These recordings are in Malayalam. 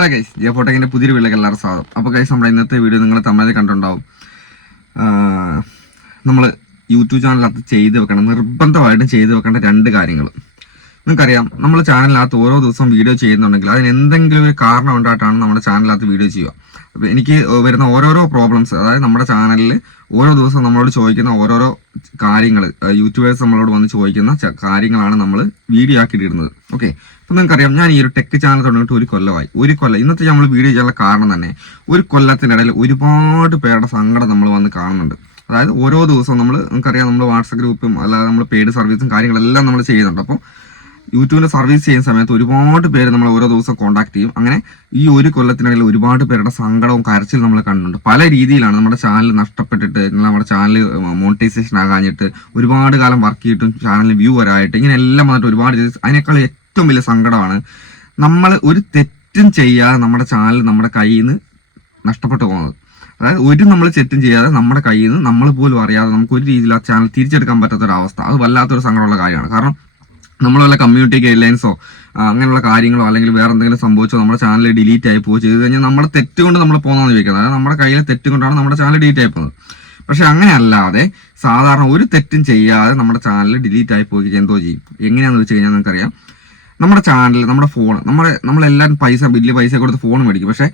ഹലോ ഗൈസ് ജിയോ ഫോട്ടോക്കിന്റെ പുതിയൊരു വീട്ടിലേക്ക് എല്ലാവർക്കും സ്വാഗതം. അപ്പോൾ ഗൈസ് നമ്മുടെ ഇന്നത്തെ വീഡിയോ നിങ്ങൾ തമ്മിൽ കണ്ടുണ്ടാവും നമ്മൾ യൂട്യൂബ് ചാനലിനകത്ത് ചെയ്ത് വെക്കണം നിർബന്ധമായിട്ടും ചെയ്ത് വെക്കേണ്ട രണ്ട് കാര്യങ്ങൾ. നിങ്ങൾക്കറിയാം നമ്മൾ ചാനലിനകത്ത് ഓരോ ദിവസം വീഡിയോ ചെയ്യുന്നുണ്ടെങ്കിൽ അതിന് എന്തെങ്കിലും ഒരു കാരണം ഉണ്ടായിട്ടാണ് നമ്മുടെ ചാനലിനകത്ത് വീഡിയോ ചെയ്യുക. അപ്പോൾ എനിക്ക് വരുന്ന ഓരോരോ പ്രോബ്ലംസ് അതായത് നമ്മുടെ ചാനലിൽ ഓരോ ദിവസം നമ്മളോട് ചോദിക്കുന്ന ഓരോരോ കാര്യങ്ങൾ യൂട്യൂബേഴ്സ് നമ്മളോട് വന്ന് ചോദിക്കുന്ന കാര്യങ്ങളാണ് നമ്മൾ വീഡിയോ ആക്കിയിട്ടിരുന്നത് ഓക്കെ അപ്പം നിങ്ങൾക്കറിയാം ഞാൻ ഈ ഒരു ടെക് ചാനൽ തുടങ്ങിയിട്ട് ഒരു കൊല്ലമായി. ഒരു കൊല്ലം ഇന്നത്തെ നമ്മൾ വീഡിയോ ചെയ്യാനുള്ള കാരണം തന്നെ ഒരു കൊല്ലത്തിനിടയിൽ ഒരുപാട് പേരുടെ സങ്കടം നമ്മൾ വന്ന് കാണുന്നുണ്ട്. അതായത് ഓരോ ദിവസവും നമ്മൾ നമുക്കറിയാം നമ്മൾ വാട്സപ്പ് ഗ്രൂപ്പും അല്ലാതെ നമ്മൾ പെയ്ഡ് സർവീസും കാര്യങ്ങളെല്ലാം നമ്മൾ ചെയ്യുന്നുണ്ട്. അപ്പോൾ യൂട്യൂബിന്റെ സർവീസ് ചെയ്യുന്ന സമയത്ത് ഒരുപാട് പേര് നമ്മൾ ഓരോ ദിവസം കോൺടാക്ട് ചെയ്യും. അങ്ങനെ ഈ ഒരു കൊല്ലത്തിനിടയിൽ ഒരുപാട് പേരുടെ സങ്കടവും കരച്ചിലും നമ്മൾ കണ്ടിട്ടുണ്ട്. പല രീതിയിലാണ് നമ്മുടെ ചാനൽ നഷ്ടപ്പെട്ടിട്ട് നമ്മുടെ ചാനൽ മോണിറ്റൈസേഷൻ ആകാഞ്ഞിട്ട് ഒരുപാട് കാലം വർക്ക് ചെയ്തിട്ടും ചാനലിൽ വ്യൂ വരായിട്ട് ഇങ്ങനെ എല്ലാം വന്നിട്ട് ഒരുപാട് അതിനേക്കാൾ ഏറ്റവും വലിയ സങ്കടമാണ് നമ്മൾ ഒരു തെറ്റും ചെയ്യാതെ നമ്മുടെ ചാനൽ നമ്മുടെ കയ്യിൽ നിന്ന് നഷ്ടപ്പെട്ടു പോകുന്നത്. അതായത് ഒരു നമ്മൾ തെറ്റും ചെയ്യാതെ നമ്മുടെ കയ്യിൽ നിന്ന് നമ്മൾ പോലും അറിയാതെ നമുക്ക് ഒരു രീതിയിൽ ആ ചാനൽ തിരിച്ചെടുക്കാൻ പറ്റാത്തൊരവസ്ഥ. അത് വല്ലാത്തൊരു സങ്കടമുള്ള കാര്യമാണ്. കാരണം നമ്മൾ വല്ല കമ്മ്യൂണിറ്റി ഗൈഡ് ലൈൻസോ അങ്ങനെയുള്ള കാര്യങ്ങളോ അല്ലെങ്കിൽ വേറെ എന്തെങ്കിലും സംഭവിച്ചോ നമ്മുടെ ചാനൽ ഡിലീറ്റ് ആയി പോകുകയോ ചെയ്ത് കഴിഞ്ഞാൽ നമ്മുടെ തെറ്റ് കൊണ്ട് നമ്മൾ പോകുന്നതെന്ന് ചോദിക്കുന്നത്. അതായത് നമ്മുടെ കയ്യിലെ തെറ്റ് കൊണ്ടാണ് നമ്മുടെ ചാനൽ ഡിലീറ്റ് ആയി പോകുന്നത്. പക്ഷെ അങ്ങനെ അല്ലാതെ സാധാരണ ഒരു തെറ്റും ചെയ്യാതെ നമ്മുടെ ചാനൽ ഡിലീറ്റ് ആയി പോയി എന്തോ ചെയ്യും. എങ്ങനെയാണെന്ന് വെച്ച് കഴിഞ്ഞാൽ നിങ്ങൾക്കറിയാം. നമ്മുടെ ചാനൽ നമ്മുടെ ഫോൺ നമ്മുടെ നമ്മളെല്ലാവരും പൈസ വലിയ പൈസ കൊടുത്ത് ഫോൺ മേടിക്കും. പക്ഷെ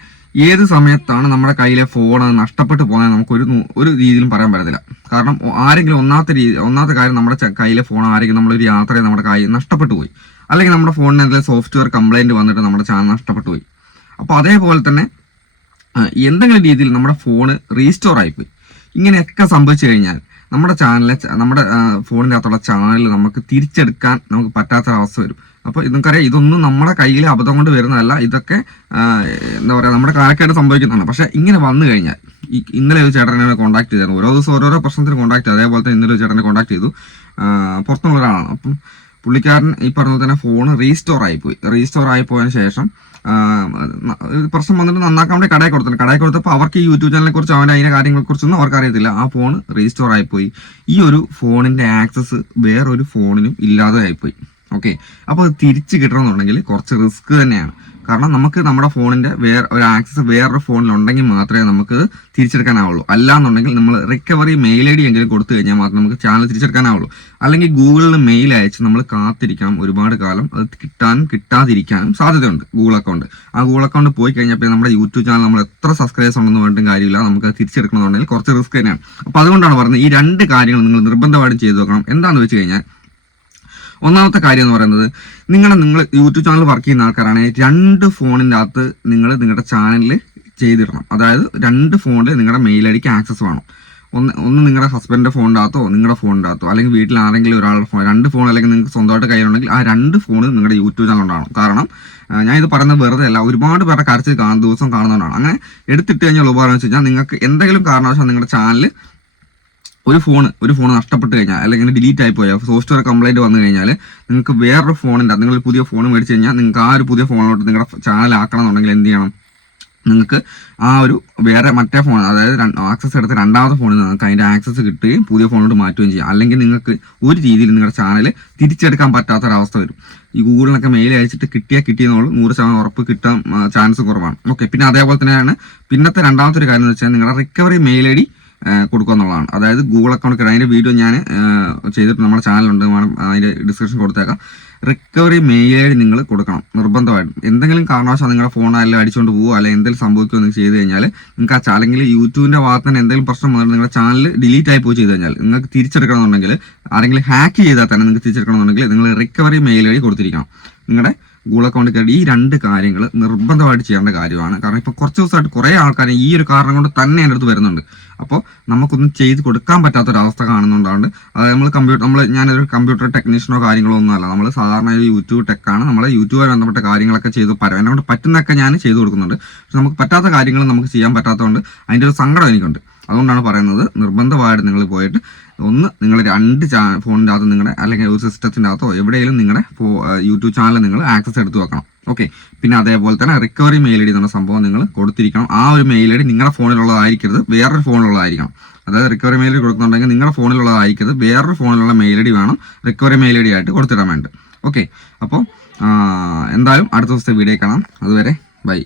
ഏത് സമയത്താണ് നമ്മുടെ കയ്യിലെ ഫോൺ നഷ്ടപ്പെട്ടു പോകുന്നത് നമുക്ക് ഒരു രീതിയിലും പറയാൻ പറ്റത്തില്ല. കാരണം ആരെങ്കിലും ഒന്നാമത്തെ രീതി ഒന്നാമത്തെ കാര്യം നമ്മുടെ കയ്യിലെ ഫോൺ ആരെങ്കിലും നമ്മളൊരു യാത്രയിൽ നമ്മുടെ കയ്യിൽ നഷ്ടപ്പെട്ടു പോയി. അല്ലെങ്കിൽ നമ്മുടെ ഫോണിന് എന്തെങ്കിലും സോഫ്റ്റ്വെയർ കംപ്ലൈന്റ് വന്നിട്ട് നമ്മുടെ ചാനൽ നഷ്ടപ്പെട്ടു പോയി. അപ്പോൾ അതേപോലെ തന്നെ എന്തെങ്കിലും രീതിയിൽ നമ്മുടെ ഫോണ് റീസ്റ്റോർ ആയിപ്പോയി. ഇങ്ങനെയൊക്കെ സംഭവിച്ചു കഴിഞ്ഞാൽ നമ്മുടെ ചാനലിലെ നമ്മുടെ ഫോണിന്റെ അകത്തുള്ള ചാനൽ നമുക്ക് തിരിച്ചെടുക്കാൻ നമുക്ക് പറ്റാത്തൊരവസ്ഥ വരും. അപ്പോൾ നിങ്ങൾക്കറിയാം ഇതൊന്നും നമ്മുടെ കയ്യിൽ അബദ്ധം കൊണ്ട് വരുന്നതല്ല. ഇതൊക്കെ എന്താ പറയുക നമ്മുടെ കാലക്കായിട്ട് സംഭവിക്കുന്നതാണ്. പക്ഷേ ഇങ്ങനെ വന്നു കഴിഞ്ഞാൽ ഇന്നലെ ഒരു ചേട്ടനെ കോൺടാക്ട് ചെയ്തായിരുന്നു. ഓരോ ദിവസം ഓരോരോ പ്രശ്നത്തിന് കോൺടാക്ട് ചെയ്തു. അതേപോലെ തന്നെ ഇന്നലെ ഒരു ചേട്ടനെ കോൺടാക്ട് ചെയ്തു. പുറത്തുള്ള ഒരാളാണ്. അപ്പം പുള്ളിക്കാരൻ ഈ പറഞ്ഞ തന്നെ ഫോൺ റീസ്റ്റോർ ആയിപ്പോയി റീസ്റ്റോർ ആയി പോയതിനു ശേഷം പ്രശ്നം വന്നിട്ട് നന്നാക്കാൻ വേണ്ടി കടയിൽ കൊടുത്തിട്ടുണ്ട്. കടയിൽ കൊടുത്തപ്പോൾ അവർക്ക് ഈ യൂട്യൂബ് ചാനലിനെ കുറിച്ച് അവന്റെ അതിന്റെ കാര്യങ്ങളെ കുറിച്ചൊന്നും അവർക്ക് അറിയത്തില്ല. ആ ഫോൺ റീസ്റ്റോർ ആയിപ്പോയി ഈ ഒരു ഫോണിന്റെ ആക്സസ് വേറൊരു ഫോണിനും ഇല്ലാതെ ആയിപ്പോയി ഓക്കെ അപ്പോൾ തിരിച്ച് കിട്ടണമെന്നുണ്ടെങ്കിൽ കുറച്ച് റിസ്ക് തന്നെയാണ്. കാരണം നമുക്ക് നമ്മുടെ ഫോണിന്റെ വേറെ ഒരു ആക്സസ് വേറൊരു ഫോണിൽ ഉണ്ടെങ്കിൽ മാത്രമേ നമുക്ക് തിരിച്ചെടുക്കാനാവുള്ളൂ. അല്ലാന്നുണ്ടെങ്കിൽ നമ്മൾ റിക്കവറി മെയിൽ ഐ ഡി എങ്കിലും കൊടുത്തു കഴിഞ്ഞാൽ മാത്രം നമുക്ക് ചാനൽ തിരിച്ചെടുക്കാനാവുള്ളൂ. അല്ലെങ്കിൽ ഗൂഗിളിൽ മെയിൽ അയച്ച് നമ്മൾ കാത്തിരിക്കാം ഒരുപാട് കാലം അത് കിട്ടാനും കിട്ടാതിരിക്കാനും സാധ്യതയുണ്ട് ഗൂഗിൾ അക്കൗണ്ട് ആ ഗൂഗിൾ അക്കൗണ്ട് പോയി കഴിഞ്ഞാൽ പിന്നെ നമ്മുടെ യൂട്യൂബ് ചാനൽ നമ്മൾ എത്ര സബ്സ്ക്രൈബേഴ്സ് ഉണ്ടെന്ന് പറഞ്ഞിട്ടും കാര്യമില്ല. നമുക്ക് തിരിച്ചെടുക്കണമെന്നുണ്ടെങ്കിൽ കുറച്ച് റിസ്ക് തന്നെയാണ്. അപ്പോൾ അതുകൊണ്ടാണ് പറഞ്ഞത് ഈ രണ്ട് കാര്യങ്ങൾ നിങ്ങൾ നിർബന്ധമായിട്ടും ചെയ്തു നോക്കണം എന്താണെന്ന് വെച്ച് കഴിഞ്ഞാൽ ഒന്നാമത്തെ കാര്യം എന്ന് പറയുന്നത് നിങ്ങൾ നിങ്ങൾ യൂട്യൂബ് ചാനൽ വർക്ക് ചെയ്യുന്ന ആൾക്കാരാണെങ്കിൽ രണ്ട് ഫോണിന്റെ അകത്ത് നിങ്ങൾ നിങ്ങളുടെ ചാനലിൽ ചെയ്തിടണം. അതായത് രണ്ട് ഫോണിൽ നിങ്ങളുടെ മെയിൽ ഐ ആക്സസ് വേണം. ഒന്ന് ഒന്ന് നിങ്ങളുടെ ഹസ്ബൻഡിന്റെ ഫോണിന്റെ അകത്തോ നിങ്ങളുടെ ഫോണിന്റെ അകത്തോ അല്ലെങ്കിൽ വീട്ടിൽ ആരെങ്കിലും ഒരാളുടെ ഫോൺ രണ്ട് ഫോൺ അല്ലെങ്കിൽ നിങ്ങൾക്ക് സ്വന്തമായിട്ട് കയ്യിലുണ്ടെങ്കിൽ ആ രണ്ട് ഫോൺ നിങ്ങളുടെ യൂട്യൂബ് ചാനൽ കാരണം ഞാൻ ഇത് പറയുന്നത് വെറുതെ അല്ല. ഒരുപാട് പേരുടെ കരച്ചിൽ കാണുന്ന ദിവസം കാണുന്നതുകൊണ്ടാണ് അങ്ങനെ എടുത്തിട്ട് കഴിഞ്ഞാൽ ഉപകാരം വെച്ച് കഴിഞ്ഞാൽ നിങ്ങൾക്ക് എന്തെങ്കിലും കാരണവശാൽ നിങ്ങളുടെ ചാനൽ ഒരു ഫോൺ ഒരു ഫോൺ നഷ്ടപ്പെട്ട് കഴിഞ്ഞാൽ അല്ലെങ്കിൽ ഡിലീറ്റ് ആയി പോയാൽ സോഫ്റ്റ്വെയർ കംപ്ലൈന്റ് വന്നു കഴിഞ്ഞാൽ നിങ്ങൾക്ക് വേറൊരു ഫോണിന്റെ നിങ്ങൾ പുതിയ ഫോൺ മേടിച്ച് കഴിഞ്ഞാൽ നിങ്ങൾക്ക് ആ ഒരു പുതിയ ഫോണിലോട്ട് നിങ്ങളുടെ ചാനൽ ആക്കണം എന്നുണ്ടെങ്കിൽ എന്ത് ചെയ്യണം? നിങ്ങൾക്ക് ആ ഒരു വേറെ മറ്റേ ഫോൺ അതായത് ആക്സസ് എടുത്ത രണ്ടാമത്തെ ഫോണിൽ നിങ്ങൾക്ക് അതിന്റെ ആക്സസ് കിട്ടുകയും പുതിയ ഫോണിലോട്ട് മാറ്റുകയും ചെയ്യാം. അല്ലെങ്കിൽ നിങ്ങൾക്ക് ഒരു രീതിയിൽ നിങ്ങളുടെ ചാനൽ തിരിച്ചെടുക്കാൻ പറ്റാത്തൊരവസ്ഥ വരും. ഈ ഗൂഗിളിനൊക്കെ മെയിൽ അയച്ചിട്ട് കിട്ടിയാൽ കിട്ടിയെന്നുള്ളൂ നൂറ് ശതമാനം ഉറപ്പ് കിട്ടാൻ ചാൻസ് കുറവാണ്. ഓക്കെ പിന്നെ അതേപോലെ തന്നെയാണ്. പിന്നത്തെ രണ്ടാമത്തെ ഒരു കാര്യം എന്ന് വെച്ചാൽ നിങ്ങളുടെ റിക്കവറി മെയിൽ ഐ ഡി കൊടുക്കുക എന്നുള്ളതാണ്. അതായത് ഗൂഗിൾ അക്കൗണ്ട് അതിന്റെ വീഡിയോ ഞാൻ ചെയ്തിട്ട് നമ്മുടെ ചാനലുണ്ട് വേണം അതിന്റെ ഡിസ്ക്രിപ്ഷൻ കൊടുത്തേക്കാം. റിക്കവറി മെയിൽ ഐ ഡി നിങ്ങൾ കൊടുക്കണം നിർബന്ധമായിട്ടും. എന്തെങ്കിലും കാരണവശാൽ നിങ്ങളുടെ ഫോൺ എല്ലാം അടിച്ചുകൊണ്ട് പോകുമോ അല്ലെങ്കിൽ എന്തെങ്കിലും സംഭവിക്കുമോ എന്ന് ചെയ്ത് കഴിഞ്ഞാൽ നിങ്ങൾക്ക് ആ അല്ലെങ്കിൽ യൂട്യൂബിന്റെ ഭാഗത്ത് തന്നെ എന്തെങ്കിലും പ്രശ്നം വന്നിട്ട് നിങ്ങളുടെ ചാനൽ ഡിലീറ്റ് ആയി പോയി ചെയ്ത് കഴിഞ്ഞാൽ നിങ്ങൾക്ക് തിരിച്ചെടുക്കണമെന്നുണ്ടെങ്കിൽ ആരെങ്കിലും ഹാക്ക് ചെയ്താൽ തന്നെ നിങ്ങൾക്ക് തിരിച്ചെടുക്കണമെന്നുണ്ടെങ്കിൽ നിങ്ങൾ റിക്കവറി മെയിൽ ഐ ഡി കൊടുത്തിരിക്കണം. നിങ്ങളുടെ ഗൂഗിൾ അക്കൗണ്ട് കയറി ഈ രണ്ട് കാര്യങ്ങൾ നിർബന്ധമായിട്ട് ചെയ്യേണ്ട കാര്യമാണ്. കാരണം ഇപ്പോൾ കുറച്ച് ദിവസമായിട്ട് കുറേ ആൾക്കാർ ഈ ഒരു കാരണം കൊണ്ട് തന്നെ എന്റെ അടുത്ത് വരുന്നുണ്ട്. അപ്പോൾ നമുക്കൊന്നും ചെയ്ത് കൊടുക്കാൻ പറ്റാത്ത ഒരു അവസ്ഥ കാണുന്നുണ്ടാണ്ട് അതായത് നമ്മൾ കമ്പ്യൂട്ടർ നമ്മൾ ഞാനൊരു കമ്പ്യൂട്ടർ ടെക്നീഷ്യനോ കാര്യങ്ങളോ ഒന്നും അല്ല. നമ്മൾ സാധാരണ ഒരു യൂട്യൂബ് ടെക്കാണ്. നമ്മൾ യൂട്യൂബുമായി ബന്ധപ്പെട്ട കാര്യങ്ങളൊക്കെ ചെയ്ത് പരം എന്നെ കൊണ്ട് പറ്റുന്നതൊക്കെ ഞാൻ ചെയ്ത് കൊടുക്കുന്നുണ്ട്. പക്ഷെ നമുക്ക് പറ്റാത്ത കാര്യങ്ങൾ നമുക്ക് ചെയ്യാൻ പറ്റാത്തതുകൊണ്ട് അതിന്റെ ഒരു സങ്കടം എനിക്കുണ്ട്. അതുകൊണ്ടാണ് പറയുന്നത് നിർബന്ധമായിട്ട് നിങ്ങൾ പോയിട്ട് ഒന്ന് നിങ്ങൾ രണ്ട് ചാ ഫോണിന്റെ അകത്ത് നിങ്ങളുടെ അല്ലെങ്കിൽ ഒരു സിസ്റ്റത്തിന്റെ അകത്തോ എവിടെയെങ്കിലും നിങ്ങളുടെ യൂട്യൂബ് ചാനൽ നിങ്ങൾ ആക്സസ് എടുത്തു വെക്കണം. ഓക്കെ. പിന്നെ അതേപോലെ തന്നെ റിക്കവറി മെയിൽ ഐ ഡി എന്ന സംഭവം നിങ്ങൾ കൊടുത്തിരിക്കണം. ആ ഒരു മെയിൽ ഐ ഡി നിങ്ങളുടെ ഫോണിലുള്ളതായിരിക്കരുത് വേറൊരു ഫോണിലുള്ളതായിരിക്കണം. അതായത് റിക്കവറി മെയിൽ കൊടുക്കുന്നുണ്ടെങ്കിൽ നിങ്ങളുടെ ഫോണിലുള്ളതായിരിക്കരുത് വേറൊരു ഫോണിലുള്ള മെയിൽ ഐ ഡി വേണം റിക്കവറി മെയിൽ ഐ ഡി ആയിട്ട് കൊടുത്തിടാൻ വേണ്ടി ഓക്കെ. അപ്പോൾ എന്തായാലും അടുത്ത ദിവസത്തെ വീഡിയോ കാണാം. അതുവരെ ബൈ.